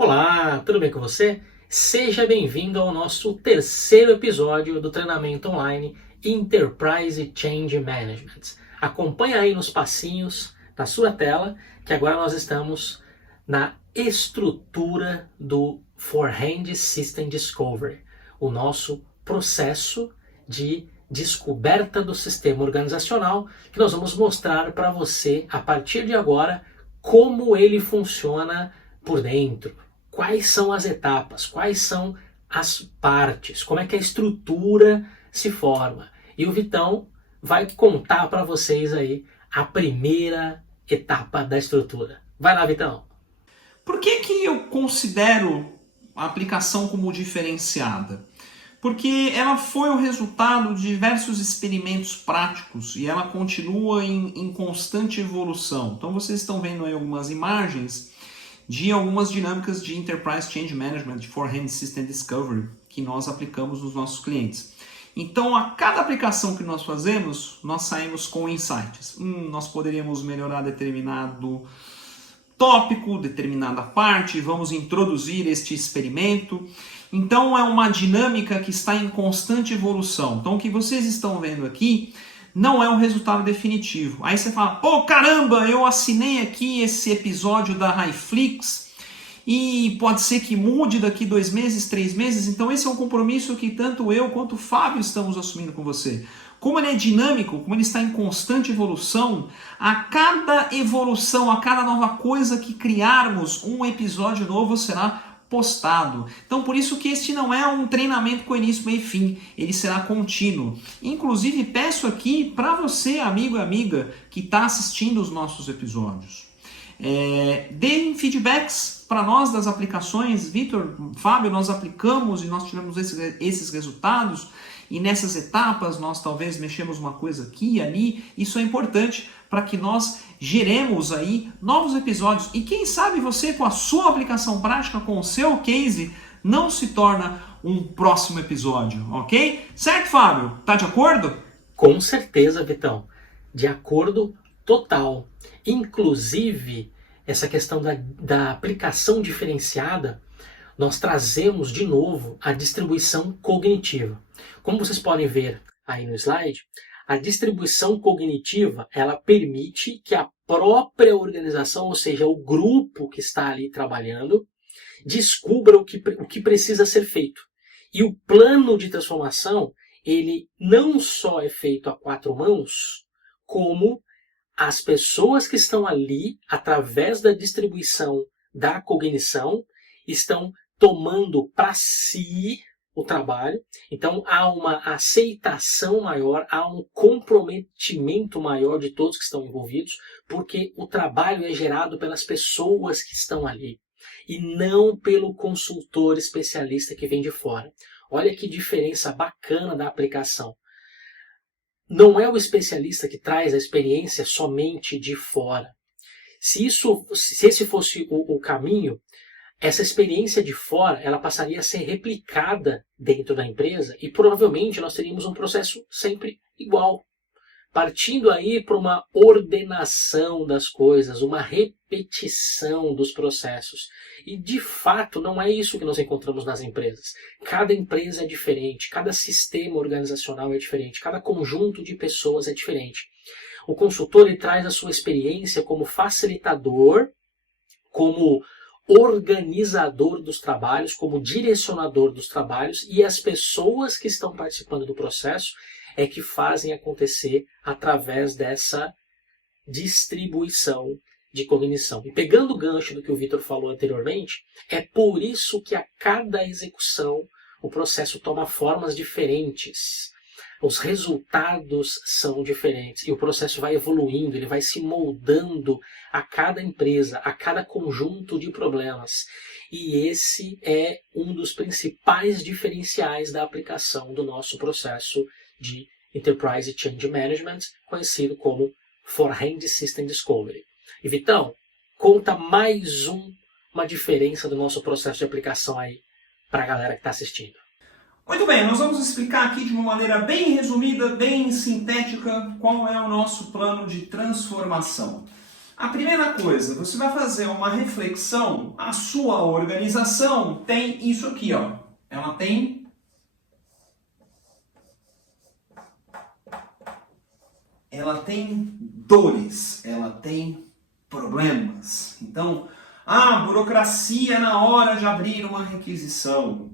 Olá, tudo bem com você? Seja bem-vindo ao nosso terceiro episódio do treinamento online Enterprise Change Management. Acompanhe aí nos passinhos da sua tela, que agora nós estamos na estrutura do Forehand System Discovery, o nosso processo de descoberta do sistema organizacional, que nós vamos mostrar para você, a partir de agora, como ele funciona por dentro. Quais são as etapas, quais são as partes, como é que a estrutura se forma. E o Vitão vai contar para vocês aí a primeira etapa da estrutura. Vai lá, Vitão. Por que eu considero a aplicação como diferenciada? Porque ela foi o resultado de diversos experimentos práticos e ela continua em constante evolução. Então vocês estão vendo aí algumas imagens de algumas dinâmicas de Enterprise Change Management, de Forehand System Discovery, que nós aplicamos nos nossos clientes. Então, a cada aplicação que nós fazemos, nós saímos com insights. Nós poderíamos melhorar determinado tópico, determinada parte, vamos introduzir este experimento. Então, é uma dinâmica que está em constante evolução. Então, o que vocês estão vendo aqui não é um resultado definitivo. Aí você fala, pô, caramba, eu assinei aqui esse episódio da Highflix e pode ser que mude daqui 2 meses, 3 meses. Então esse é um compromisso que tanto eu quanto o Fábio estamos assumindo com você. Como ele é dinâmico, como ele está em constante evolução, a cada evolução, a cada nova coisa que criarmos, um episódio novo será postado. Então por isso que este não é um treinamento com início, meio e fim, ele será contínuo. Inclusive peço aqui para você, amigo e amiga, que está assistindo os nossos episódios, deem feedbacks para nós das aplicações. Vitor, Fábio, nós aplicamos e nós tivemos esses resultados, e nessas etapas nós talvez mexemos uma coisa aqui e ali. Isso é importante para que nós geremos aí novos episódios. E quem sabe você, com a sua aplicação prática, com o seu case, não se torna um próximo episódio, ok? Certo, Fábio? Tá de acordo? Com certeza, Vitão. De acordo total. Inclusive, essa questão da aplicação diferenciada, nós trazemos de novo a distribuição cognitiva. Como vocês podem ver aí no slide, a distribuição cognitiva, ela permite que a própria organização, ou seja, o grupo que está ali trabalhando, descubra o que precisa ser feito. E o plano de transformação, ele não só é feito a 4 mãos, como as pessoas que estão ali, através da distribuição da cognição, estão tomando para si o trabalho. Então há uma aceitação maior, há um comprometimento maior de todos que estão envolvidos, porque o trabalho é gerado pelas pessoas que estão ali e não pelo consultor especialista que vem de fora. Olha que diferença bacana da aplicação. Não é o especialista que traz a experiência somente de fora. Se esse fosse o caminho, essa experiência de fora, ela passaria a ser replicada dentro da empresa e provavelmente nós teríamos um processo sempre igual, partindo aí para uma ordenação das coisas, uma repetição dos processos. E de fato não é isso que nós encontramos nas empresas. Cada empresa é diferente, cada sistema organizacional é diferente, cada conjunto de pessoas é diferente. O consultor, ele traz a sua experiência como facilitador, como organizador dos trabalhos, como direcionador dos trabalhos, e as pessoas que estão participando do processo é que fazem acontecer através dessa distribuição de cognição. E pegando o gancho do que o Vitor falou anteriormente, é por isso que a cada execução o processo toma formas diferentes. Os resultados são diferentes e o processo vai evoluindo, ele vai se moldando a cada empresa, a cada conjunto de problemas. E esse é um dos principais diferenciais da aplicação do nosso processo de Enterprise Change Management, conhecido como Forehand System Discovery. E Vitão, conta mais uma diferença do nosso processo de aplicação aí para a galera que está assistindo. Muito bem, nós vamos explicar aqui de uma maneira bem resumida, bem sintética, qual é o nosso plano de transformação. A primeira coisa, você vai fazer uma reflexão. A sua organização tem isso aqui, ó. Ela tem dores, ela tem problemas. Então, burocracia na hora de abrir uma requisição.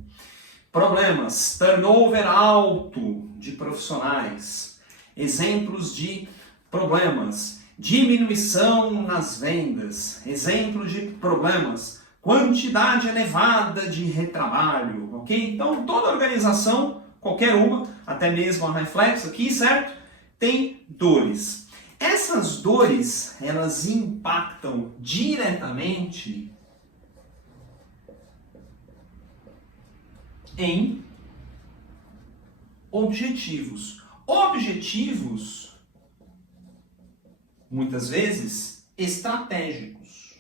Problemas, turnover alto de profissionais. Exemplos de problemas, diminuição nas vendas. Exemplo de problemas, quantidade elevada de retrabalho, ok? Então, toda organização, qualquer uma, até mesmo a Reflex aqui, certo? Tem dores. Essas dores, elas impactam diretamente em objetivos. Objetivos, muitas vezes, estratégicos.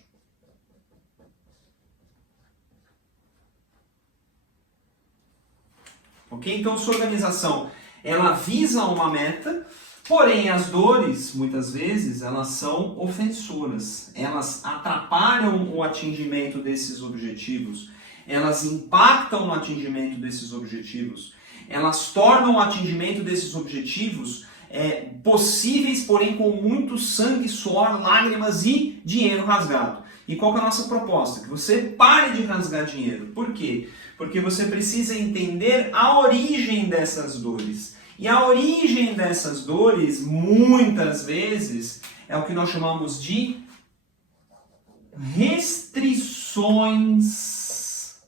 Ok? Então, sua organização, ela visa uma meta, porém as dores, muitas vezes, elas são ofensoras. Elas atrapalham o atingimento desses objetivos. Elas impactam no atingimento desses objetivos. Elas tornam o atingimento desses objetivos possíveis, porém com muito sangue, suor, lágrimas e dinheiro rasgado. E qual que é a nossa proposta? Que você pare de rasgar dinheiro. Por quê? Porque você precisa entender a origem dessas dores. E a origem dessas dores, muitas vezes, é o que nós chamamos de restrições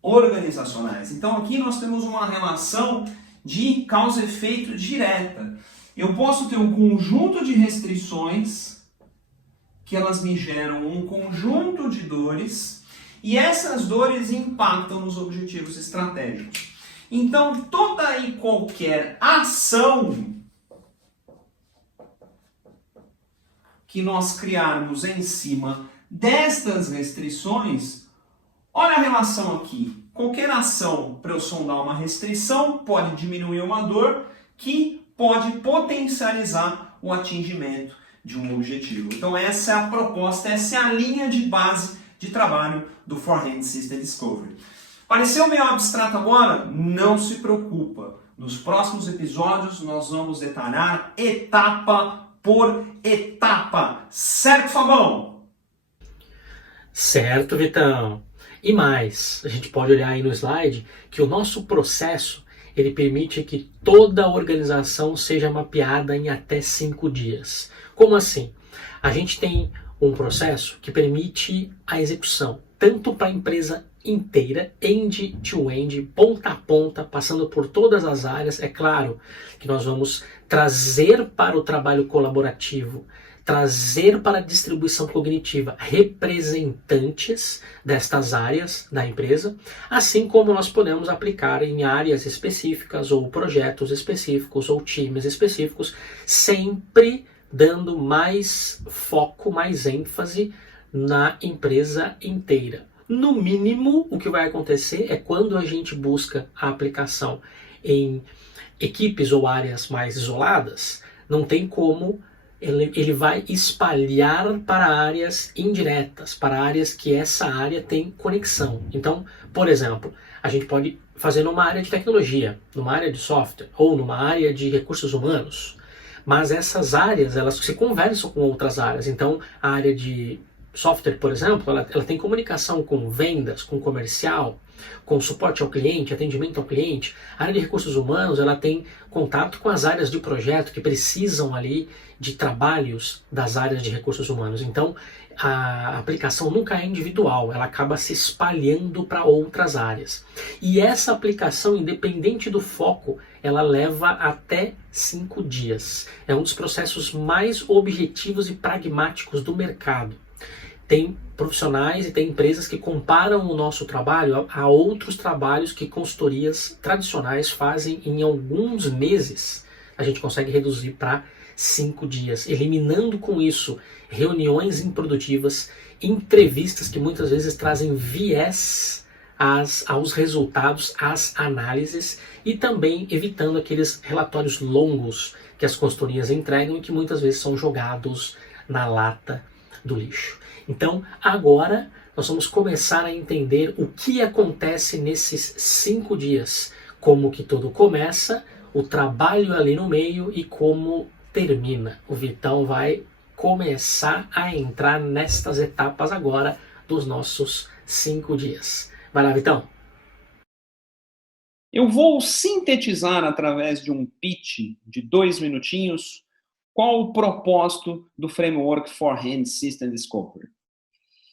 organizacionais. Então aqui nós temos uma relação de causa e efeito direta. Eu posso ter um conjunto de restrições que elas me geram um conjunto de dores e essas dores impactam nos objetivos estratégicos. Então toda e qualquer ação que nós criarmos em cima destas restrições, olha a relação aqui. Qualquer ação para eu sondar uma restrição pode diminuir uma dor que pode potencializar o atingimento de um objetivo. Então essa é a proposta, essa é a linha de base de trabalho do Forehand System Discovery. Pareceu meio abstrato agora? Não se preocupa. Nos próximos episódios nós vamos detalhar etapa por etapa. Certo, Fabão? Certo, Vitão. E mais, a gente pode olhar aí no slide que o nosso processo ele permite que toda a organização seja mapeada em até 5 dias. Como assim? A gente tem um processo que permite a execução tanto para a empresa inteira, end-to-end, ponta a ponta, passando por todas as áreas. É claro que nós vamos trazer para o trabalho colaborativo, trazer para a distribuição cognitiva representantes destas áreas da empresa, assim como nós podemos aplicar em áreas específicas ou projetos específicos ou times específicos, sempre dando mais foco, mais ênfase na empresa inteira. No mínimo, o que vai acontecer é quando a gente busca a aplicação em equipes ou áreas mais isoladas, não tem como, ele vai espalhar para áreas indiretas, para áreas que essa área tem conexão. Então, por exemplo, a gente pode fazer numa área de tecnologia, numa área de software ou numa área de recursos humanos, mas essas áreas elas se conversam com outras áreas. Então, a área de software, por exemplo, ela tem comunicação com vendas, com comercial, com suporte ao cliente, atendimento ao cliente. A área de recursos humanos, ela tem contato com as áreas de projeto que precisam ali de trabalhos das áreas de recursos humanos. Então, a aplicação nunca é individual, ela acaba se espalhando para outras áreas. E essa aplicação, independente do foco, ela leva até 5 dias. É um dos processos mais objetivos e pragmáticos do mercado. Tem profissionais e tem empresas que comparam o nosso trabalho a outros trabalhos que consultorias tradicionais fazem em alguns meses. A gente consegue reduzir para 5 dias, eliminando com isso reuniões improdutivas, entrevistas que muitas vezes trazem viés aos resultados, às análises, e também evitando aqueles relatórios longos que as consultorias entregam e que muitas vezes são jogados na lata do lixo. Então, agora nós vamos começar a entender o que acontece nesses 5 dias, como que tudo começa, o trabalho ali no meio e como termina. O Vitão vai começar a entrar nestas etapas agora dos nossos 5 dias. Vai lá, Vitão. Eu vou sintetizar através de um pitch de 2 minutinhos qual o propósito do Framework for Hand System Discovery.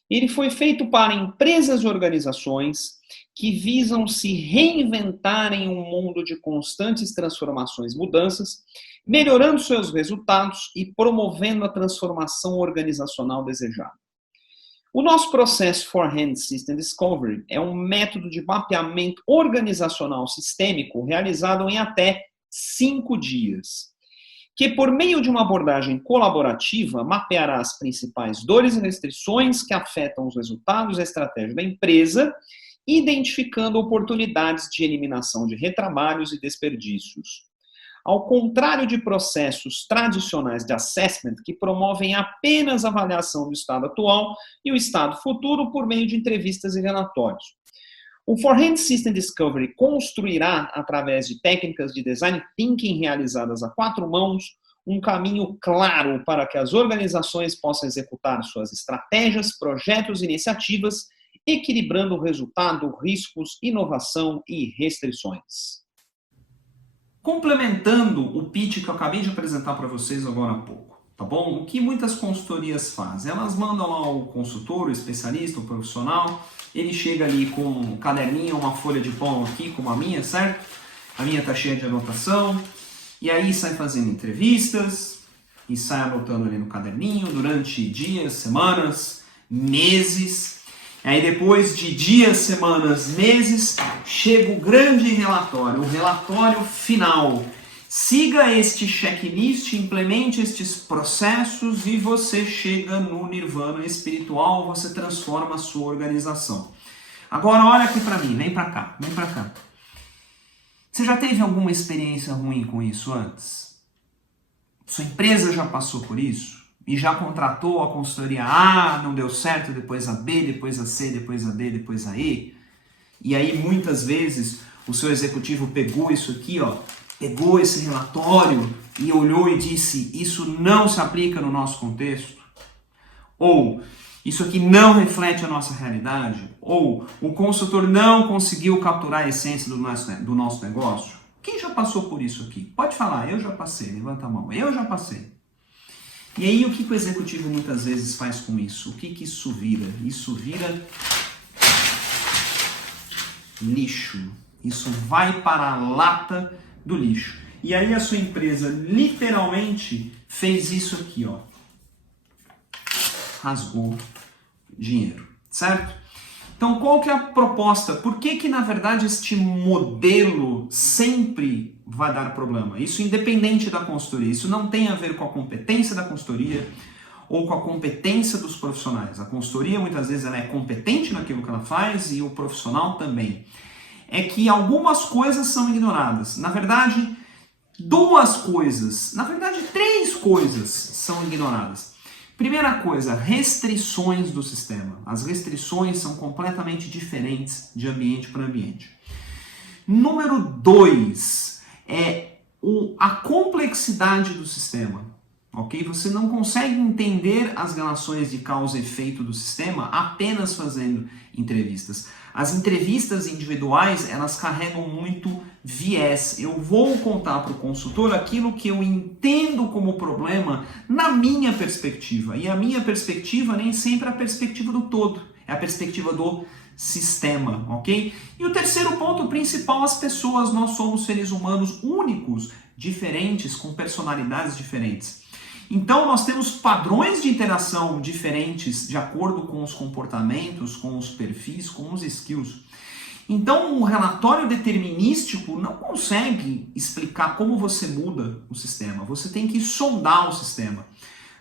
Ele foi feito para empresas e organizações que visam se reinventar em um mundo de constantes transformações e mudanças, melhorando seus resultados e promovendo a transformação organizacional desejada. O nosso processo For Hand System Discovery é um método de mapeamento organizacional sistêmico realizado em até 5 dias, que por meio de uma abordagem colaborativa mapeará as principais dores e restrições que afetam os resultados e a estratégia da empresa, identificando oportunidades de eliminação de retrabalhos e desperdícios. Ao contrário de processos tradicionais de assessment que promovem apenas a avaliação do estado atual e o estado futuro por meio de entrevistas e relatórios. O For Hand System Discovery construirá, através de técnicas de design thinking realizadas a 4 mãos, um caminho claro para que as organizações possam executar suas estratégias, projetos e iniciativas, equilibrando o resultado, riscos, inovação e restrições. Complementando o pitch que eu acabei de apresentar para vocês agora há pouco, tá bom? O que muitas consultorias fazem? Elas mandam lá o consultor, o especialista, o profissional, ele chega ali com um caderninho, uma folha de pão aqui, como a minha, certo? A minha tá cheia de anotação, e aí sai fazendo entrevistas, e sai anotando ali no caderninho durante dias, semanas, meses. Aí depois de dias, semanas, meses, chega o grande relatório, o relatório final. Siga este checklist, implemente estes processos e você chega no nirvana espiritual, você transforma a sua organização. Agora olha aqui para mim, vem para cá, vem para cá. Você já teve alguma experiência ruim com isso antes? Sua empresa já passou por isso? E já contratou a consultoria A, não deu certo, depois a B, depois a C, depois a D, depois a E. E aí muitas vezes o seu executivo pegou isso aqui, ó, pegou esse relatório e olhou e disse, isso não se aplica no nosso contexto. Ou, isso aqui não reflete a nossa realidade. Ou, o consultor não conseguiu capturar a essência do nosso negócio. Quem já passou por isso aqui? Pode falar, eu já passei, levanta a mão, eu já passei. E aí o que o executivo muitas vezes faz com isso? O que isso vira? Isso vira lixo. Isso vai para a lata do lixo. E aí a sua empresa literalmente fez isso aqui, ó. Rasgou dinheiro, certo? Então qual que é a proposta? Por que na verdade este modelo sempre vai dar problema? Isso independente da consultoria. Isso não tem a ver com a competência da consultoria ou com a competência dos profissionais. A consultoria muitas vezes ela é competente naquilo que ela faz e o profissional também. É que algumas coisas são ignoradas. Na verdade, 2 coisas, na verdade 3 coisas são ignoradas. Primeira coisa, restrições do sistema. As restrições são completamente diferentes de ambiente para ambiente. Número 2 é a complexidade do sistema. Ok? Você não consegue entender as relações de causa e efeito do sistema apenas fazendo entrevistas. As entrevistas individuais, elas carregam muito viés. Eu vou contar para o consultor aquilo que eu entendo como problema na minha perspectiva. E a minha perspectiva nem sempre é a perspectiva do todo, é a perspectiva do sistema, ok? E o terceiro ponto principal, as pessoas, nós somos seres humanos únicos, diferentes, com personalidades diferentes. Então nós temos padrões de interação diferentes de acordo com os comportamentos, com os perfis, com os skills. Então o relatório determinístico não consegue explicar como você muda o sistema. Você tem que sondar o sistema.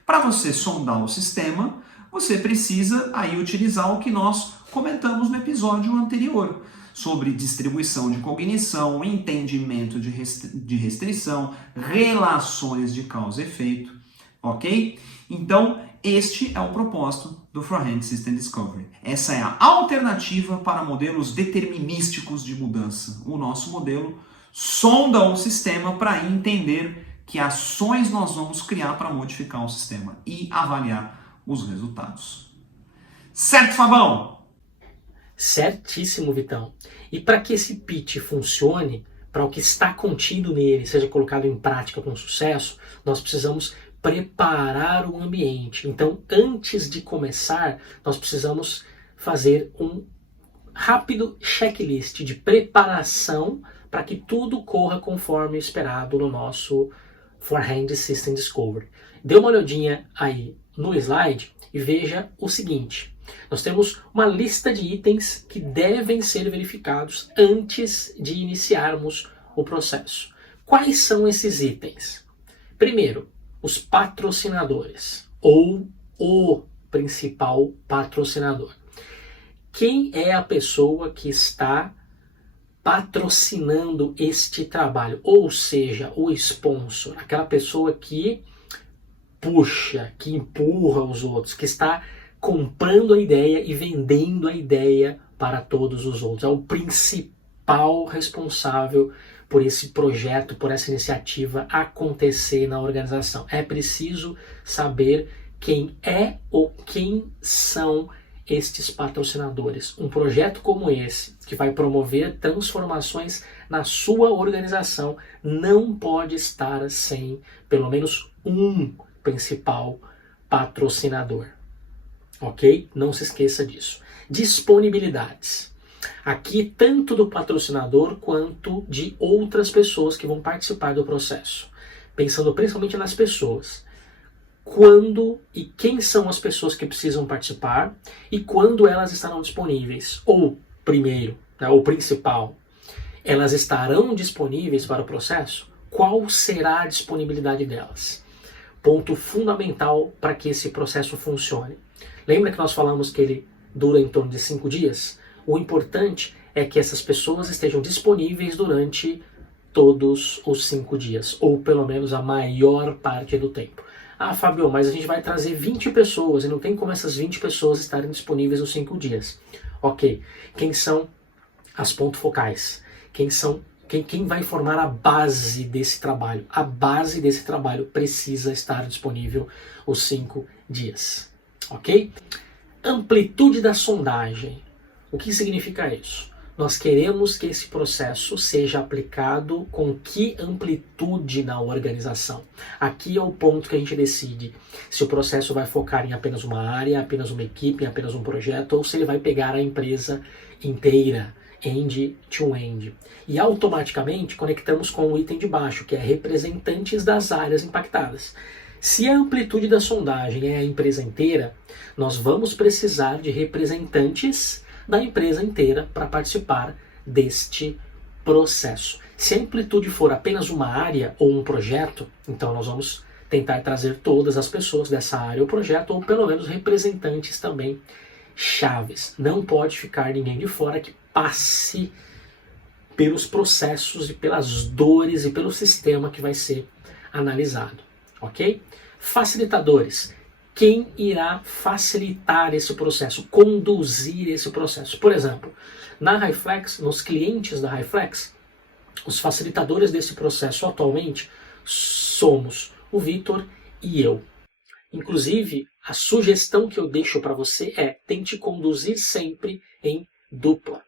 Para você sondar o sistema, você precisa aí utilizar o que nós comentamos no episódio anterior. sobre distribuição de cognição, entendimento de restrição, relações de causa e efeito, ok? Então, este é o propósito do Forehand System Discovery. Essa é a alternativa para modelos determinísticos de mudança. O nosso modelo sonda um sistema para entender que ações nós vamos criar para modificar o sistema e avaliar os resultados. Certo, Fabão? Certíssimo, Vitão. E para que esse pitch funcione, para o que está contido nele seja colocado em prática com sucesso, nós precisamos preparar o ambiente. Então, antes de começar, nós precisamos fazer um rápido checklist de preparação para que tudo corra conforme esperado no nosso Forehand System Discovery. Dê uma olhadinha aí no slide e veja o seguinte. Nós temos uma lista de itens que devem ser verificados antes de iniciarmos o processo. Quais são esses itens? Primeiro, os patrocinadores ou o principal patrocinador. Quem é a pessoa que está patrocinando este trabalho? Ou seja, o sponsor, aquela pessoa que puxa, que empurra os outros, que está comprando a ideia e vendendo a ideia para todos os outros. É o principal responsável por esse projeto, por essa iniciativa acontecer na organização. É preciso saber quem é ou quem são estes patrocinadores. Um projeto como esse, que vai promover transformações na sua organização, não pode estar sem pelo menos um principal patrocinador. Ok? Não se esqueça disso. Disponibilidades. Aqui, tanto do patrocinador quanto de outras pessoas que vão participar do processo. Pensando principalmente nas pessoas. Quando e quem são as pessoas que precisam participar e quando elas estarão disponíveis. Ou, primeiro, o principal, elas estarão disponíveis para o processo? Qual será a disponibilidade delas? Ponto fundamental para que esse processo funcione. Lembra que nós falamos que ele dura em torno de 5 dias? O importante é que essas pessoas estejam disponíveis durante todos os 5 dias, ou pelo menos a maior parte do tempo. Ah, Fábio, mas a gente vai trazer 20 pessoas e não tem como essas 20 pessoas estarem disponíveis os 5 dias. Ok, quem são as pontos focais? Quem vai formar a base desse trabalho? A base desse trabalho precisa estar disponível os 5 dias. Ok? Amplitude da sondagem. O que significa isso? Nós queremos que esse processo seja aplicado com que amplitude na organização. Aqui é o ponto que a gente decide se o processo vai focar em apenas uma área, apenas uma equipe, em apenas um projeto, ou se ele vai pegar a empresa inteira, end-to-end. E automaticamente conectamos com o item de baixo, que é representantes das áreas impactadas. Se a amplitude da sondagem é a empresa inteira, nós vamos precisar de representantes da empresa inteira para participar deste processo. Se a amplitude for apenas uma área ou um projeto, então nós vamos tentar trazer todas as pessoas dessa área ou projeto, ou pelo menos representantes também chaves. Não pode ficar ninguém de fora que passe pelos processos e pelas dores e pelo sistema que vai ser analisado. Ok? Facilitadores. Quem irá facilitar esse processo, conduzir esse processo? Por exemplo, na HighFlex, nos clientes da HighFlex, os facilitadores desse processo atualmente somos o Vitor e eu. Inclusive, a sugestão que eu deixo para você é tente conduzir sempre em dupla.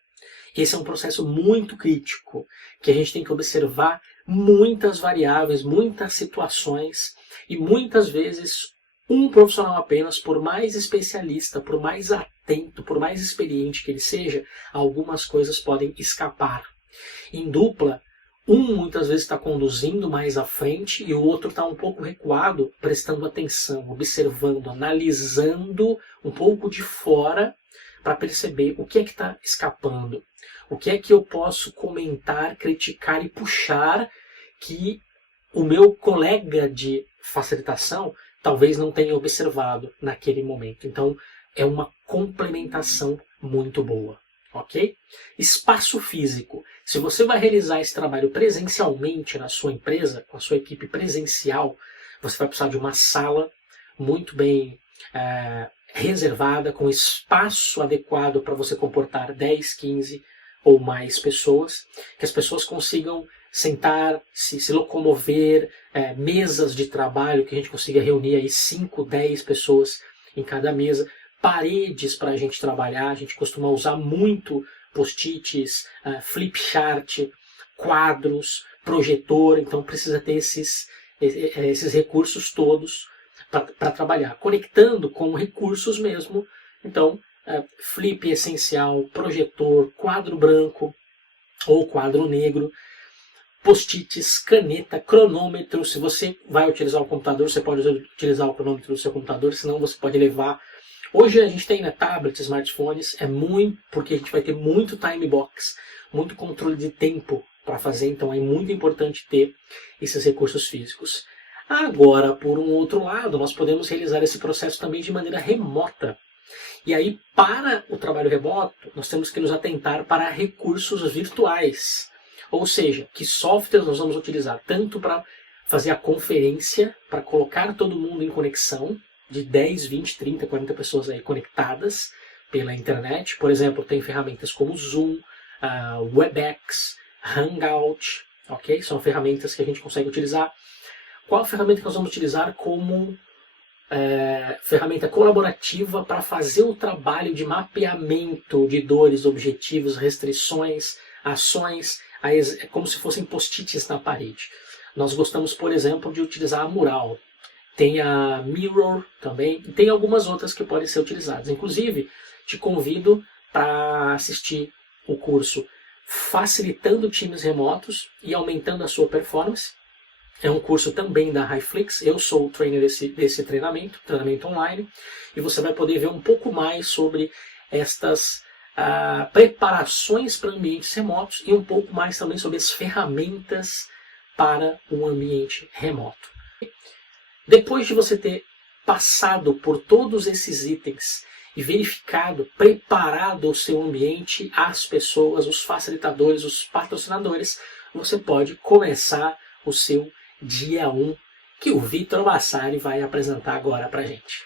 Esse é um processo muito crítico, que a gente tem que observar muitas variáveis, muitas situações e muitas vezes um profissional apenas, por mais especialista, por mais atento, por mais experiente que ele seja, algumas coisas podem escapar. Em dupla, um muitas vezes está conduzindo mais à frente e o outro está um pouco recuado, prestando atenção, observando, analisando um pouco de fora para perceber o que é que está escapando, o que é que eu posso comentar, criticar e puxar que o meu colega de facilitação talvez não tenha observado naquele momento. Então, é uma complementação muito boa, ok? Espaço físico. Se você vai realizar esse trabalho presencialmente na sua empresa, com a sua equipe presencial, você vai precisar de uma sala muito bem reservada, com espaço adequado para você comportar 10, 15 ou mais pessoas, que as pessoas consigam sentar, se locomover, mesas de trabalho, que a gente consiga reunir aí 5, 10 pessoas em cada mesa, paredes para a gente trabalhar, a gente costuma usar muito post-its, flip chart, quadros, projetor, então precisa ter esses recursos todos para trabalhar, conectando com recursos mesmo, então flip essencial, projetor, quadro branco ou quadro negro, post-its, caneta, cronômetro. Se você vai utilizar o computador, você pode utilizar o cronômetro do seu computador, senão você pode levar. Hoje a gente tem tablets, smartphones, porque a gente vai ter muito time box, muito controle de tempo para fazer, então é muito importante ter esses recursos físicos. Agora, por um outro lado, nós podemos realizar esse processo também de maneira remota. E aí, para o trabalho remoto, nós temos que nos atentar para recursos virtuais. Ou seja, que softwares nós vamos utilizar tanto para fazer a conferência, para colocar todo mundo em conexão, de 10, 20, 30, 40 pessoas aí conectadas pela internet. Por exemplo, tem ferramentas como Zoom, Webex, Hangout, ok? São ferramentas que a gente consegue utilizar. Qual ferramenta que nós vamos utilizar como ferramenta colaborativa para fazer o trabalho de mapeamento de dores, objetivos, restrições, ações, como se fossem post-its na parede? Nós gostamos, por exemplo, de utilizar a Mural. Tem a Mirror também, e tem algumas outras que podem ser utilizadas. Inclusive, te convido para assistir o curso Facilitando Times Remotos e Aumentando a Sua Performance. É um curso também da HiFlix. Eu sou o trainer desse treinamento online, e você vai poder ver um pouco mais sobre estas preparações para ambientes remotos e um pouco mais também sobre as ferramentas para um ambiente remoto. Depois de você ter passado por todos esses itens e verificado, preparado o seu ambiente, as pessoas, os facilitadores, os patrocinadores, você pode começar o seu dia 1, que o Vitor Massari vai apresentar agora para a gente.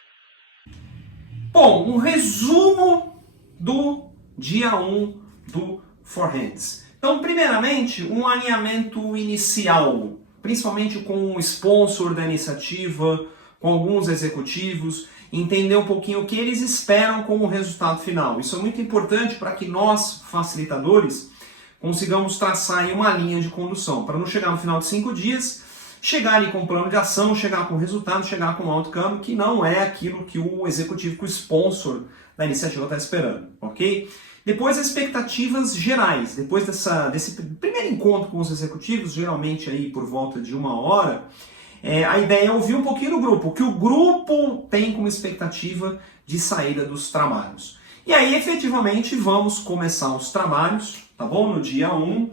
Bom, um resumo do dia 1 do Forehands. Então, primeiramente, um alinhamento inicial, principalmente com o sponsor da iniciativa, com alguns executivos, entender um pouquinho o que eles esperam como resultado final. Isso é muito importante para que nós, facilitadores, consigamos traçar aí uma linha de condução, para não chegar no final de 5 dias, chegar ali com um plano de ação, chegar com resultado, chegar com um outcome que não é aquilo que o executivo, que o sponsor da iniciativa está esperando, ok? Depois, expectativas gerais. Depois desse primeiro encontro com os executivos, geralmente aí por volta de 1 hora, a ideia é ouvir um pouquinho do grupo, o que o grupo tem como expectativa de saída dos trabalhos. E aí, efetivamente, vamos começar os trabalhos, tá bom? No dia 1.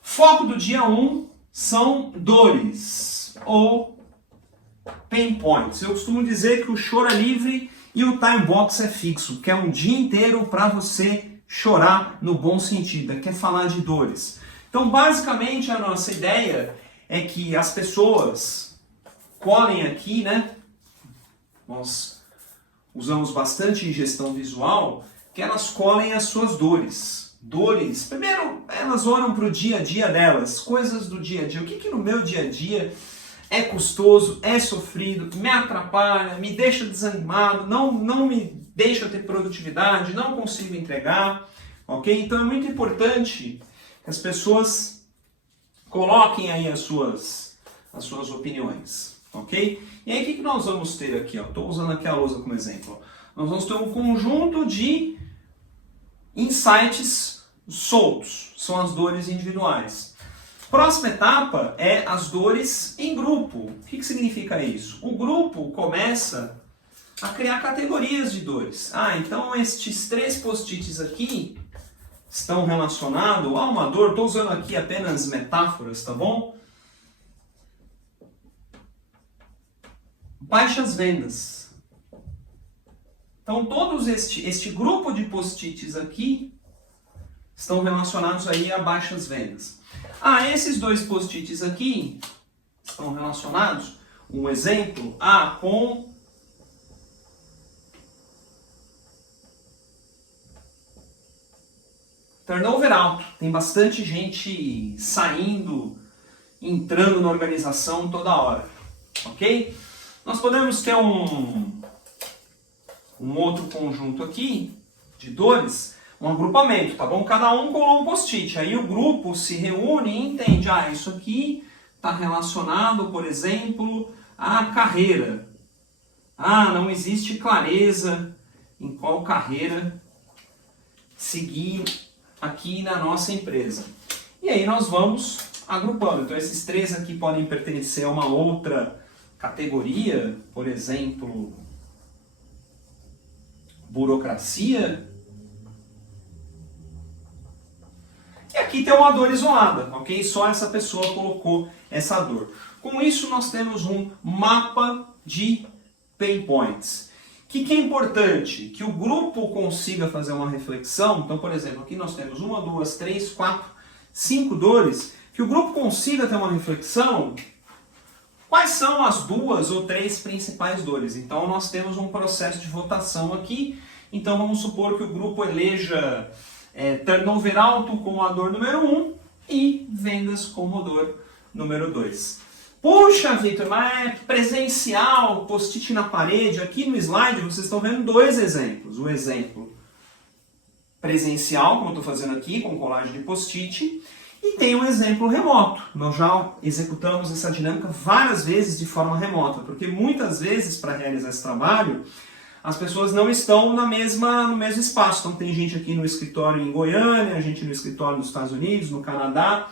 Foco do dia 1 são dores ou pain points. Eu costumo dizer que o choro é livre e o time box é fixo, que é um dia inteiro para você chorar no bom sentido, quer falar de dores. Então, basicamente, a nossa ideia é que as pessoas colhem aqui, né? Nós usamos bastante em gestão visual, que elas colhem as suas dores. Dores, primeiro, elas olham para o dia a dia delas, coisas do dia a dia. O que no meu dia a dia é custoso, é sofrido, me atrapalha, me deixa desanimado, não me deixa ter produtividade, não consigo entregar, ok? Então é muito importante que as pessoas coloquem aí as suas opiniões, ok? E aí o que nós vamos ter aqui? Estou usando aqui a lousa como exemplo. Nós vamos ter um conjunto de insights soltos, são as dores individuais. Próxima etapa é as dores em grupo. O que significa isso? O grupo começa a criar categorias de dores. Então estes 3 post-its aqui estão relacionados a uma dor. Estou usando aqui apenas metáforas, tá bom? Baixas vendas. Então todos este grupo de post-its aqui estão relacionados aí a baixas vendas. Esses dois post-its aqui estão relacionados, um exemplo, com turnover alto. Tem bastante gente saindo, entrando na organização toda hora, ok? Nós podemos ter um outro conjunto aqui de dores, um agrupamento, tá bom? Cada um colou um post-it, aí o grupo se reúne e entende, isso aqui está relacionado, por exemplo, à carreira. Não existe clareza em qual carreira seguir aqui na nossa empresa. E aí nós vamos agrupando. Então esses três aqui podem pertencer a uma outra categoria, por exemplo, burocracia. E aqui tem uma dor isolada, ok? Só essa pessoa colocou essa dor. Com isso nós temos um mapa de pain points. O que é importante? Que o grupo consiga fazer uma reflexão. Então, por exemplo, aqui nós temos 1, 2, 3, 4, 5 dores. Que o grupo consiga ter uma reflexão. Quais são as 2 ou 3 principais dores? Então, nós temos um processo de votação aqui. Então, vamos supor que o grupo eleja turnover alto como a dor número 1 e vendas como dor número 2. Puxa, Vitor, mas é presencial, post-it na parede. Aqui no slide vocês estão vendo 2 exemplos. O exemplo presencial, como eu estou fazendo aqui, com colagem de post-it, e tem um exemplo remoto. Nós já executamos essa dinâmica várias vezes de forma remota, porque muitas vezes, para realizar esse trabalho, as pessoas não estão no mesmo espaço. Então tem gente aqui no escritório em Goiânia, gente no escritório nos Estados Unidos, no Canadá.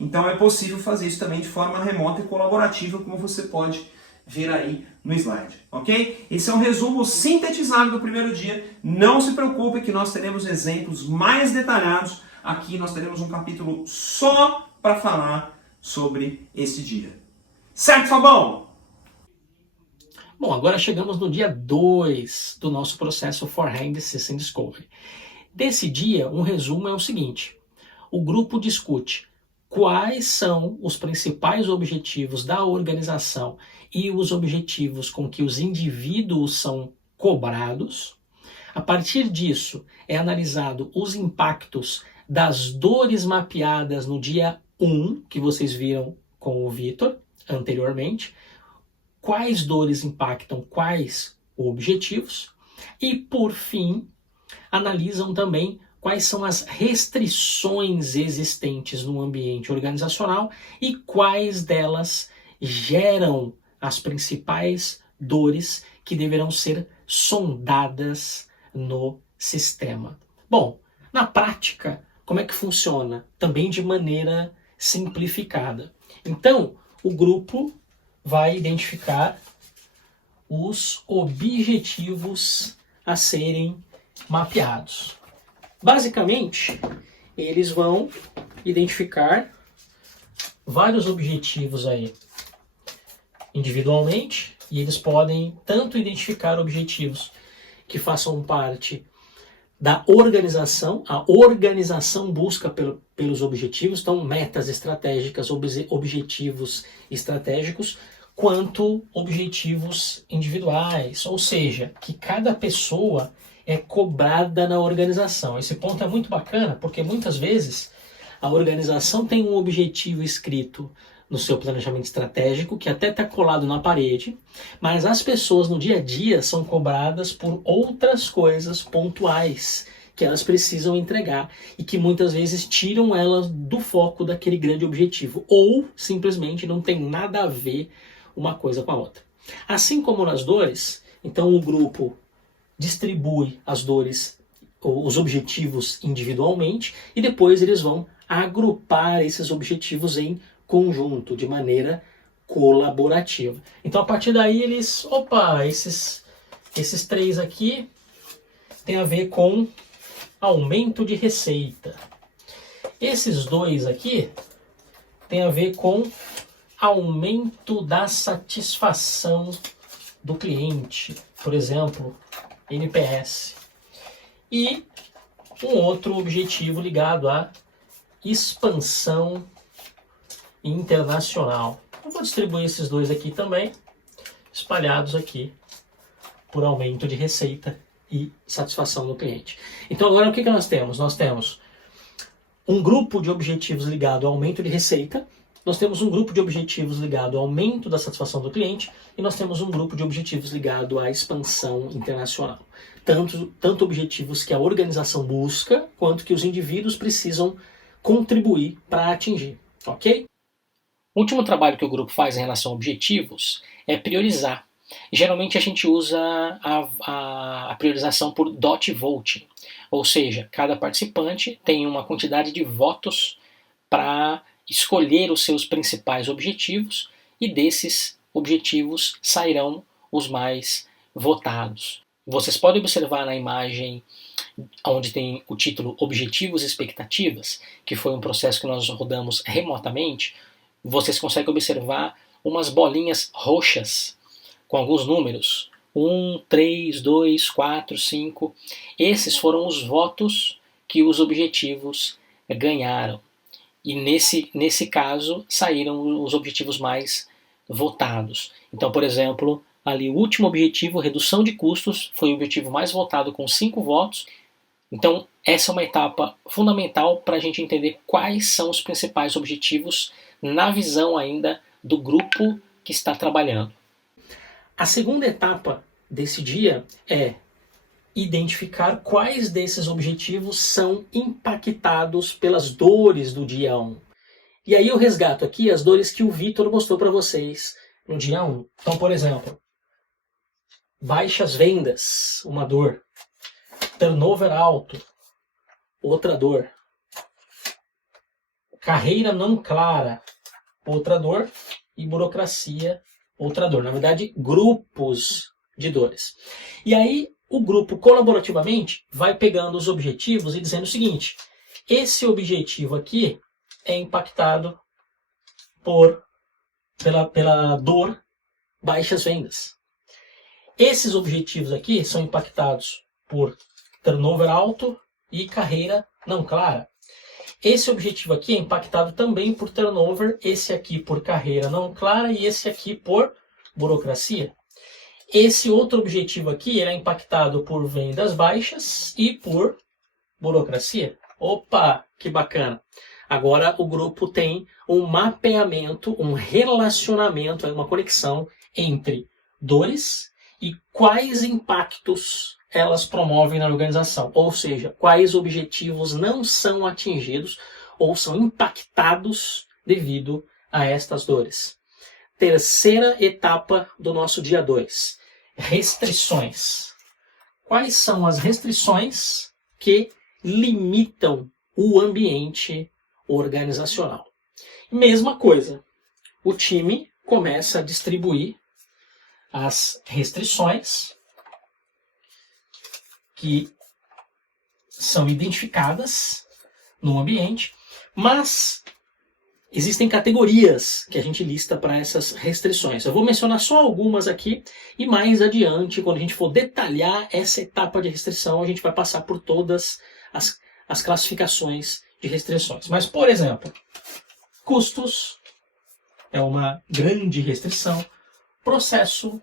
Então é possível fazer isso também de forma remota e colaborativa, como você pode ver aí no slide, ok? Esse é um resumo sintetizado do primeiro dia. Não se preocupe que nós teremos exemplos mais detalhados. Aqui nós teremos um capítulo só para falar sobre esse dia. Certo, Fabão? Bom, agora chegamos no dia 2 do nosso processo Forehand System Discovery. Desse dia, um resumo é o seguinte. O grupo discute quais são os principais objetivos da organização e os objetivos com que os indivíduos são cobrados. A partir disso, é analisado os impactos das dores mapeadas no dia 1, que vocês viram com o Vitor anteriormente, quais dores impactam quais objetivos, e, por fim, analisam também quais são as restrições existentes no ambiente organizacional e quais delas geram as principais dores que deverão ser sondadas no sistema. Bom, na prática, como é que funciona? Também de maneira simplificada. Então, o grupo vai identificar os objetivos a serem mapeados. Basicamente, eles vão identificar vários objetivos aí individualmente, e eles podem tanto identificar objetivos que façam parte da organização, a organização busca pelos objetivos, então metas estratégicas, objetivos estratégicos, quanto objetivos individuais, ou seja, que cada pessoa é cobrada na organização. Esse ponto é muito bacana, porque muitas vezes a organização tem um objetivo escrito no seu planejamento estratégico, que até está colado na parede, mas as pessoas no dia a dia são cobradas por outras coisas pontuais que elas precisam entregar e que muitas vezes tiram elas do foco daquele grande objetivo, ou simplesmente não tem nada a ver uma coisa com a outra. Assim como nas dores, então o grupo distribui as dores, os objetivos individualmente, e depois eles vão agrupar esses objetivos em conjunto, de maneira colaborativa. Então a partir daí esses 3 aqui tem a ver com aumento de receita. Esses 2 aqui tem a ver com aumento da satisfação do cliente, por exemplo, NPS. E um outro objetivo ligado à expansão internacional. Eu vou distribuir esses dois aqui também, espalhados aqui por aumento de receita e satisfação do cliente. Então agora o que nós temos? Nós temos um grupo de objetivos ligado ao aumento de receita, nós temos um grupo de objetivos ligado ao aumento da satisfação do cliente e nós temos um grupo de objetivos ligado à expansão internacional. Tanto objetivos que a organização busca, quanto que os indivíduos precisam contribuir para atingir, ok? O último trabalho que o grupo faz em relação a objetivos é priorizar. Geralmente a gente usa a priorização por dot voting, ou seja, cada participante tem uma quantidade de votos para escolher os seus principais objetivos e desses objetivos sairão os mais votados. Vocês podem observar na imagem onde tem o título Objetivos e Expectativas, que foi um processo que nós rodamos remotamente, vocês conseguem observar umas bolinhas roxas com alguns números. 1, 3, 2, 4, 5. Esses foram os votos que os objetivos ganharam. E nesse caso saíram os objetivos mais votados. Então, por exemplo, ali o último objetivo, redução de custos, foi o objetivo mais votado com 5 votos. Então, essa é uma etapa fundamental para a gente entender quais são os principais objetivos na visão ainda do grupo que está trabalhando. A segunda etapa desse dia é identificar quais desses objetivos são impactados pelas dores do dia 1. E aí eu resgato aqui as dores que o Vitor mostrou para vocês no dia 1. Então, por exemplo, baixas vendas, uma dor. Turnover alto, outra dor. Carreira não clara, outra dor. E burocracia, outra dor. Na verdade, grupos de dores. E aí, o grupo colaborativamente vai pegando os objetivos e dizendo o seguinte: esse objetivo aqui é impactado pela dor baixas vendas. Esses objetivos aqui são impactados por turnover alto e carreira não clara. Esse objetivo aqui é impactado também por turnover, esse aqui por carreira não clara e esse aqui por burocracia. Esse outro objetivo aqui ele é impactado por vendas baixas e por burocracia. Opa, que bacana! Agora o grupo tem um mapeamento, um relacionamento, uma conexão entre dores e quais impactos elas promovem na organização. Ou seja, quais objetivos não são atingidos ou são impactados devido a estas dores. Terceira etapa do nosso dia 2. Restrições. Quais são as restrições que limitam o ambiente organizacional? Mesma coisa. O time começa a distribuir as restrições que são identificadas no ambiente, mas existem categorias que a gente lista para essas restrições. Eu vou mencionar só algumas aqui e mais adiante, quando a gente for detalhar essa etapa de restrição, a gente vai passar por todas as classificações de restrições. Mas, por exemplo, custos é uma grande restrição, processo,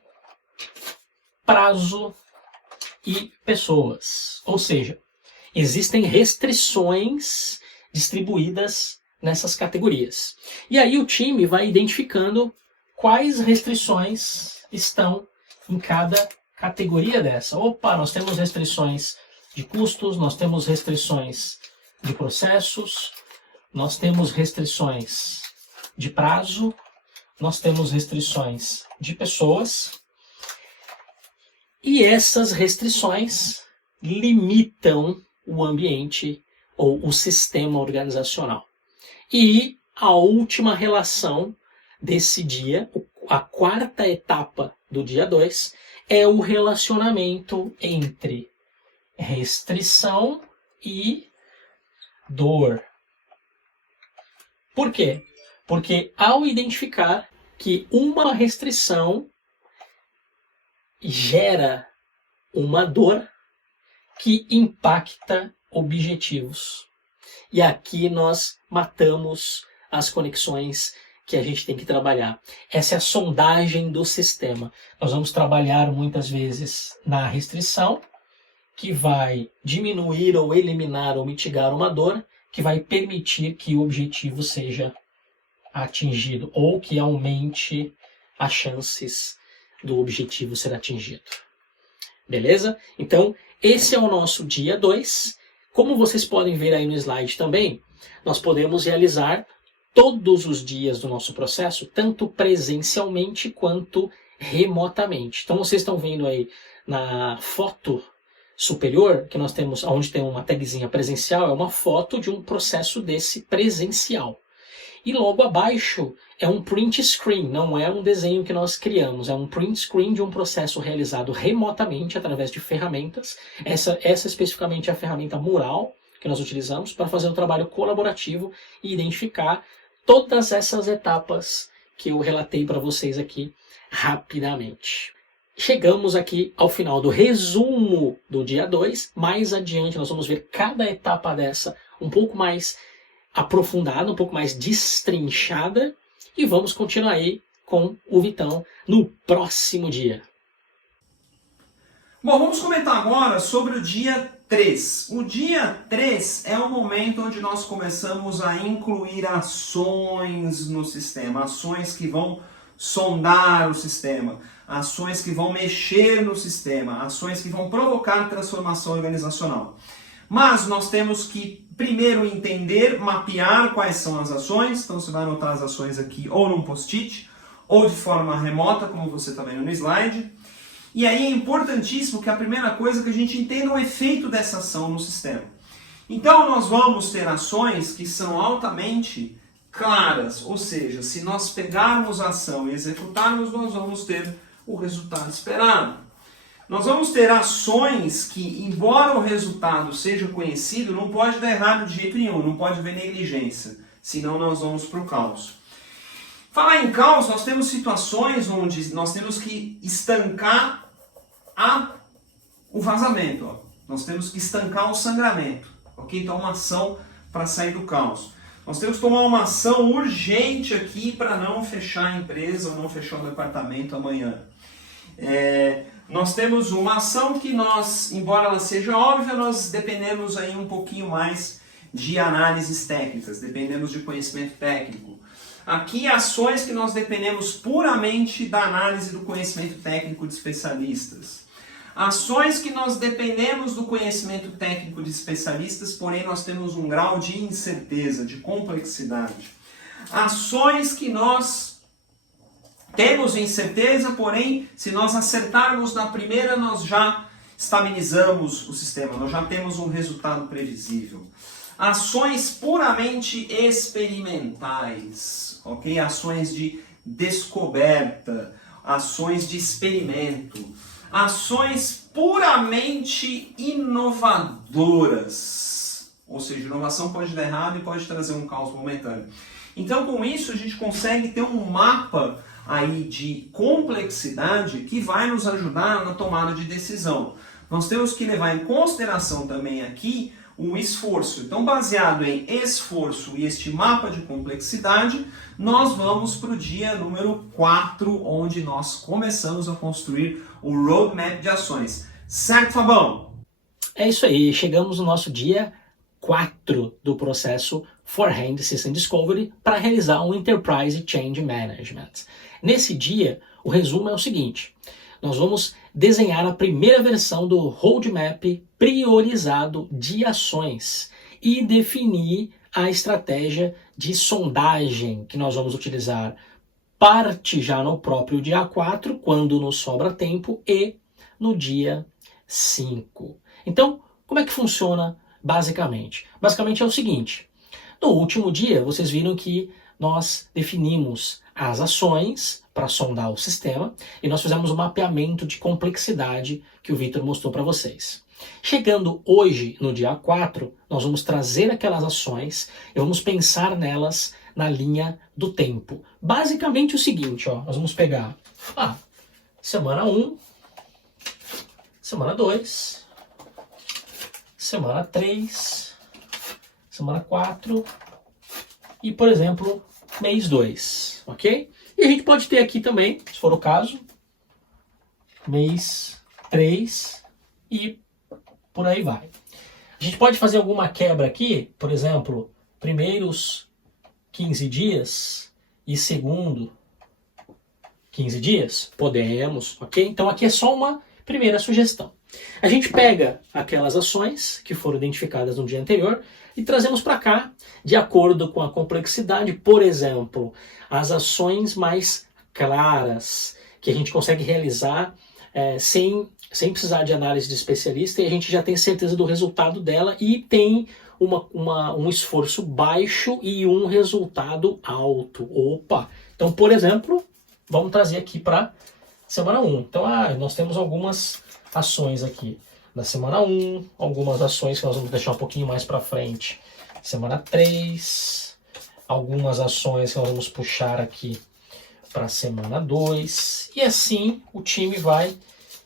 prazo e pessoas. Ou seja, existem restrições distribuídas nessas categorias. E aí o time vai identificando quais restrições estão em cada categoria dessa. Opa, nós temos restrições de custos, nós temos restrições de processos, nós temos restrições de prazo, nós temos restrições de pessoas. E essas restrições limitam o ambiente ou o sistema organizacional. E a última relação desse dia, a quarta etapa do dia 2, é o relacionamento entre restrição e dor. Por quê? Porque ao identificar que uma restrição gera uma dor que impacta objetivos. E aqui nós matamos as conexões que a gente tem que trabalhar. Essa é a sondagem do sistema. Nós vamos trabalhar muitas vezes na restrição, que vai diminuir ou eliminar ou mitigar uma dor, que vai permitir que o objetivo seja atingido ou que aumente as chances do objetivo ser atingido. Beleza? Então, esse é o nosso dia 2. Como vocês podem ver aí no slide também, nós podemos realizar todos os dias do nosso processo, tanto presencialmente quanto remotamente. Então, vocês estão vendo aí na foto superior, que nós temos, onde tem uma tagzinha presencial, é uma foto de um processo desse presencial. E logo abaixo é um print screen, não é um desenho que nós criamos, é um print screen de um processo realizado remotamente através de ferramentas. Essa especificamente é a ferramenta Mural que nós utilizamos para fazer um trabalho colaborativo e identificar todas essas etapas que eu relatei para vocês aqui rapidamente. Chegamos aqui ao final do resumo do dia 2. Mais adiante nós vamos ver cada etapa dessa um pouco mais aprofundada, um pouco mais destrinchada. E vamos continuar aí com o Vitão no próximo dia. Bom, vamos comentar agora sobre o dia 3. O dia 3 é o momento onde nós começamos a incluir ações no sistema, ações que vão sondar o sistema, ações que vão mexer no sistema, ações que vão provocar transformação organizacional. Mas nós temos que primeiro entender, mapear quais são as ações. Então você vai anotar as ações aqui ou num post-it, ou de forma remota, como você está vendo no slide. E aí é importantíssimo que a primeira coisa é que a gente entenda o efeito dessa ação no sistema. Então nós vamos ter ações que são altamente claras, ou seja, se nós pegarmos a ação e executarmos, nós vamos ter o resultado esperado. Nós vamos ter ações que, embora o resultado seja conhecido, não pode dar errado de jeito nenhum, não pode haver negligência, senão nós vamos para o caos. Falar em caos, nós temos situações onde nós temos que estancar o vazamento, ó. Nós temos que estancar o sangramento, ok? Então uma ação para sair do caos. Nós temos que tomar uma ação urgente aqui para não fechar a empresa ou não fechar o departamento amanhã. Nós temos uma ação que nós, embora ela seja óbvia, nós dependemos aí um pouquinho mais de análises técnicas, dependemos de conhecimento técnico. Aqui ações que nós dependemos puramente da análise do conhecimento técnico de especialistas. Ações que nós dependemos do conhecimento técnico de especialistas, porém nós temos um grau de incerteza, de complexidade. Ações que nós temos incerteza, porém, se nós acertarmos na primeira, nós já estabilizamos o sistema, nós já temos um resultado previsível. Ações puramente experimentais, ok? Ações de descoberta, ações de experimento. Ações puramente inovadoras. Ou seja, inovação pode dar errado e pode trazer um caos momentâneo. Então, com isso, a gente consegue ter um mapa aí de complexidade que vai nos ajudar na tomada de decisão. Nós temos que levar em consideração também aqui o esforço. Então, baseado em esforço e este mapa de complexidade, nós vamos para o dia número 4, onde nós começamos a construir o roadmap de ações. Certo, Fabão? É isso aí, chegamos no nosso dia 4 do processo Forehand System Discovery para realizar um Enterprise Change Management. Nesse dia, o resumo é o seguinte: nós vamos desenhar a primeira versão do roadmap priorizado de ações e definir a estratégia de sondagem que nós vamos utilizar, parte já no próprio dia 4, quando nos sobra tempo, e no dia 5. Então, como é que funciona basicamente? Basicamente é o seguinte: no último dia, vocês viram que nós definimos as ações para sondar o sistema e nós fizemos um mapeamento de complexidade que o Vitor mostrou para vocês. Chegando hoje, no dia 4, nós vamos trazer aquelas ações e vamos pensar nelas na linha do tempo. Basicamente o seguinte, ó, nós vamos pegar semana 1, semana 2, semana 3, semana 4 e, por exemplo, mês 2, ok? E a gente pode ter aqui também, se for o caso, mês 3 e por aí vai. A gente pode fazer alguma quebra aqui, por exemplo, primeiros 15 dias e segundo 15 dias? Podemos, ok? Então aqui é só uma primeira sugestão. A gente pega aquelas ações que foram identificadas no dia anterior e trazemos para cá, de acordo com a complexidade, por exemplo, as ações mais claras, que a gente consegue realizar sem precisar de análise de especialista, e a gente já tem certeza do resultado dela e tem um esforço baixo e um resultado alto. Opa! Então, por exemplo, vamos trazer aqui para semana 1. Então, nós temos algumas ações aqui da semana 1, algumas ações que nós vamos deixar um pouquinho mais para frente. Semana 3, algumas ações que nós vamos puxar aqui para semana 2. E assim o time vai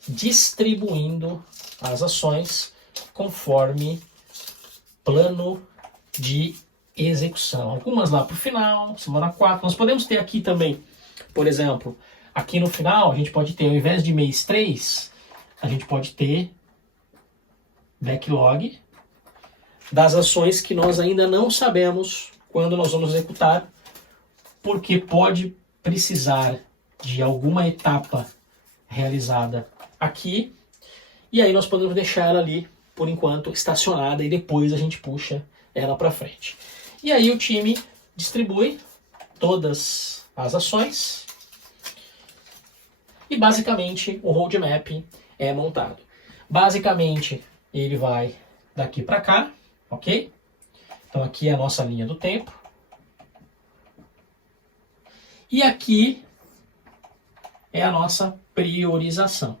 distribuindo as ações conforme plano de execução. Algumas lá para o final, semana 4. Nós podemos ter aqui também, por exemplo, aqui no final a gente pode ter, ao invés de mês 3, a gente pode ter backlog das ações que nós ainda não sabemos quando nós vamos executar, porque pode precisar de alguma etapa realizada aqui, e aí nós podemos deixar ela ali, por enquanto, estacionada, e depois a gente puxa ela para frente. E aí o time distribui todas as ações, e basicamente o roadmap é montado. Basicamente ele vai daqui para cá, ok? Então aqui é a nossa linha do tempo. E aqui é a nossa priorização.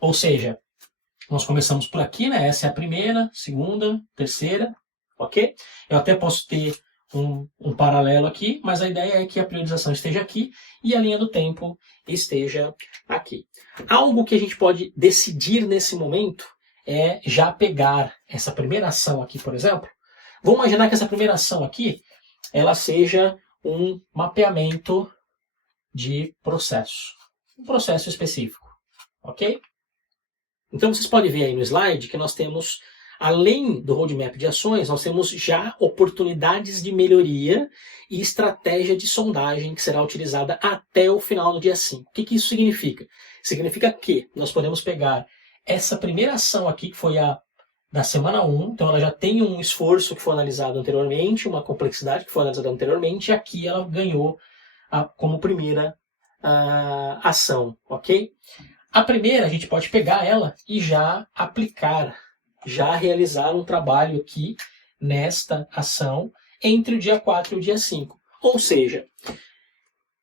Ou seja, nós começamos por aqui, né? Essa é a primeira, segunda, terceira, ok? Eu até posso ter um paralelo aqui, mas a ideia é que a priorização esteja aqui e a linha do tempo esteja aqui. Algo que a gente pode decidir nesse momento é já pegar essa primeira ação aqui, por exemplo. Vamos imaginar que essa primeira ação aqui, ela seja um mapeamento de processo. Um processo específico, ok? Então vocês podem ver aí no slide que nós temos, além do roadmap de ações, nós temos já oportunidades de melhoria e estratégia de sondagem que será utilizada até o final do dia 5. O que isso significa? Significa que nós podemos pegar essa primeira ação aqui, que foi a da semana 1, então ela já tem um esforço que foi analisado anteriormente, uma complexidade que foi analisada anteriormente, e aqui ela ganhou como primeira ação, ok? A primeira, a gente pode pegar ela e já aplicar, já realizar um trabalho aqui nesta ação entre o dia 4 e o dia 5. Ou seja,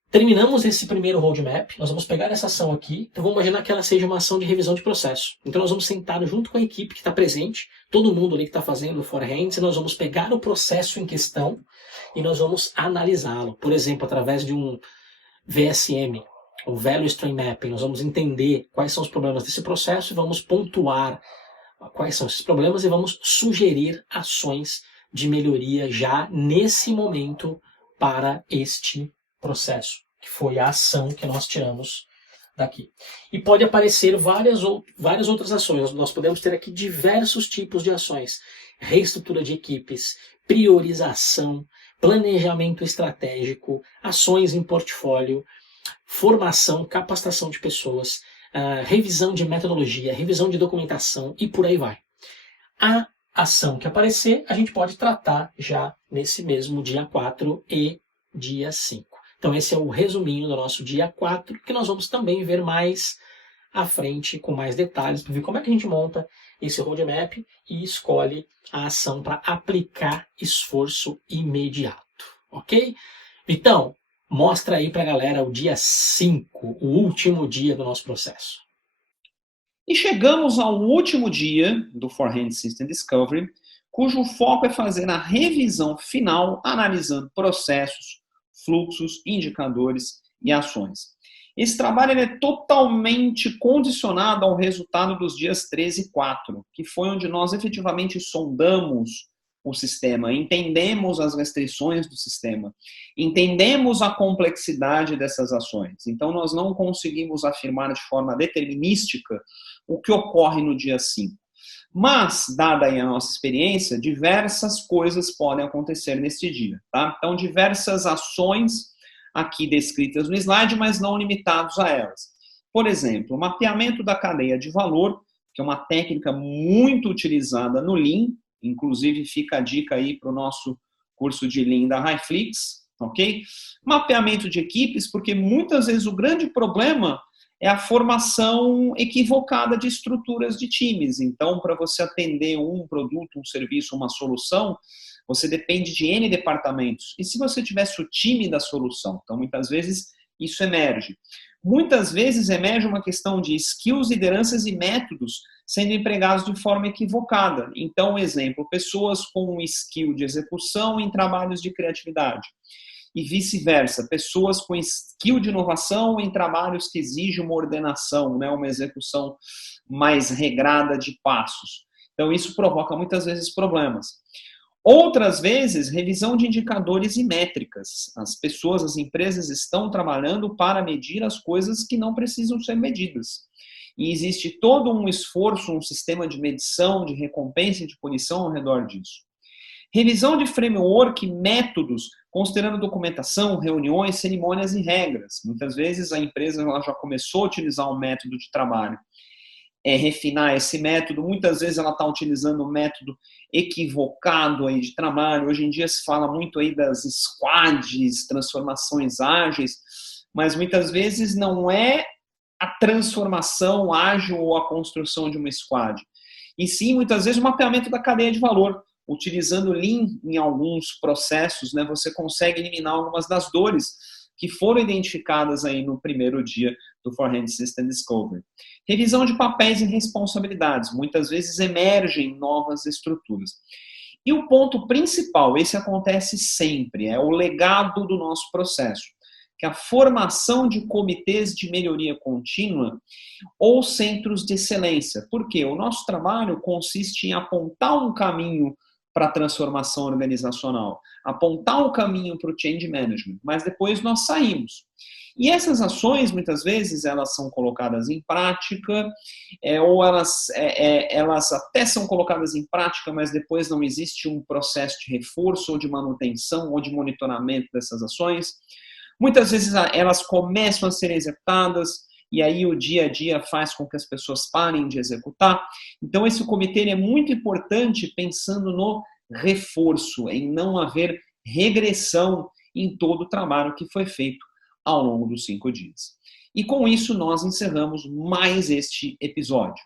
terminamos esse primeiro roadmap, nós vamos pegar essa ação aqui, então vamos imaginar que ela seja uma ação de revisão de processo. Então nós vamos sentar junto com a equipe que está presente, todo mundo ali que está fazendo o forehands, e nós vamos pegar o processo em questão e nós vamos analisá-lo. Por exemplo, através de um VSM, o Value Stream Mapping, nós vamos entender quais são os problemas desse processo e vamos pontuar quais são esses problemas e vamos sugerir ações de melhoria já nesse momento para este processo, que foi a ação que nós tiramos daqui. E pode aparecer várias outras ações. Nós podemos ter aqui diversos tipos de ações. Reestrutura de equipes, priorização, planejamento estratégico, ações em portfólio, formação, capacitação de pessoas, revisão de metodologia, revisão de documentação e por aí vai. A ação que aparecer, a gente pode tratar já nesse mesmo dia 4 e dia 5. Então esse é o resuminho do nosso dia 4, que nós vamos também ver mais à frente, com mais detalhes, para ver como é que a gente monta esse roadmap e escolhe a ação para aplicar esforço imediato, ok? Vitão, mostra aí para a galera o dia 5, o último dia do nosso processo. E chegamos ao último dia do Forehand System Discovery, cujo foco é fazer a revisão final, analisando processos, fluxos, indicadores e ações. Esse trabalho ele é totalmente condicionado ao resultado dos dias 13 e 4, que foi onde nós efetivamente sondamos o sistema, entendemos as restrições do sistema, entendemos a complexidade dessas ações. Então, nós não conseguimos afirmar de forma determinística o que ocorre no dia 5. Mas, dada aí a nossa experiência, diversas coisas podem acontecer neste dia. Tá? Então, diversas ações aqui descritas no slide, mas não limitados a elas. Por exemplo, o mapeamento da cadeia de valor, que é uma técnica muito utilizada no Lean, inclusive fica a dica aí para o nosso curso de Lean da Highflix, ok? Mapeamento de equipes, porque muitas vezes o grande problema é a formação equivocada de estruturas de times. Então, para você atender um produto, um serviço, uma solução, você depende de N departamentos. E se você tivesse o time da solução? Então, muitas vezes, isso emerge. Muitas vezes emerge uma questão de skills, lideranças e métodos sendo empregados de forma equivocada. Então, exemplo, pessoas com skill de execução em trabalhos de criatividade. E vice-versa, pessoas com skill de inovação em trabalhos que exigem uma ordenação, né, uma execução mais regrada de passos. Então, isso provoca muitas vezes problemas. Outras vezes, revisão de indicadores e métricas. As pessoas, as empresas estão trabalhando para medir as coisas que não precisam ser medidas. E existe todo um esforço, um sistema de medição, de recompensa e de punição ao redor disso. Revisão de framework e métodos, considerando documentação, reuniões, cerimônias e regras. Muitas vezes a empresa ela já começou a utilizar um método de trabalho. Refinar esse método, muitas vezes ela está utilizando um método equivocado aí de trabalho. Hoje em dia se fala muito aí das squads, transformações ágeis, mas muitas vezes não é a transformação ágil ou a construção de uma squad. E sim, muitas vezes, o mapeamento da cadeia de valor. Utilizando Lean em alguns processos, né, você consegue eliminar algumas das dores que foram identificadas aí no primeiro dia do Forehand System Discovery. Revisão de papéis e responsabilidades. Muitas vezes emergem novas estruturas. E o ponto principal, esse acontece sempre, é o legado do nosso processo, que é a formação de comitês de melhoria contínua ou centros de excelência. Por quê? O nosso trabalho consiste em apontar um caminho para a transformação organizacional, apontar um caminho para o change management, mas depois nós saímos. E essas ações, muitas vezes, elas são colocadas em prática, ou elas até são colocadas em prática, mas depois não existe um processo de reforço, ou de manutenção, ou de monitoramento dessas ações. Muitas vezes elas começam a ser executadas, e aí o dia a dia faz com que as pessoas parem de executar. Então, esse comitê é muito importante pensando no reforço, em não haver regressão em todo o trabalho que foi feito ao longo dos 5 dias. E com isso, nós encerramos mais este episódio.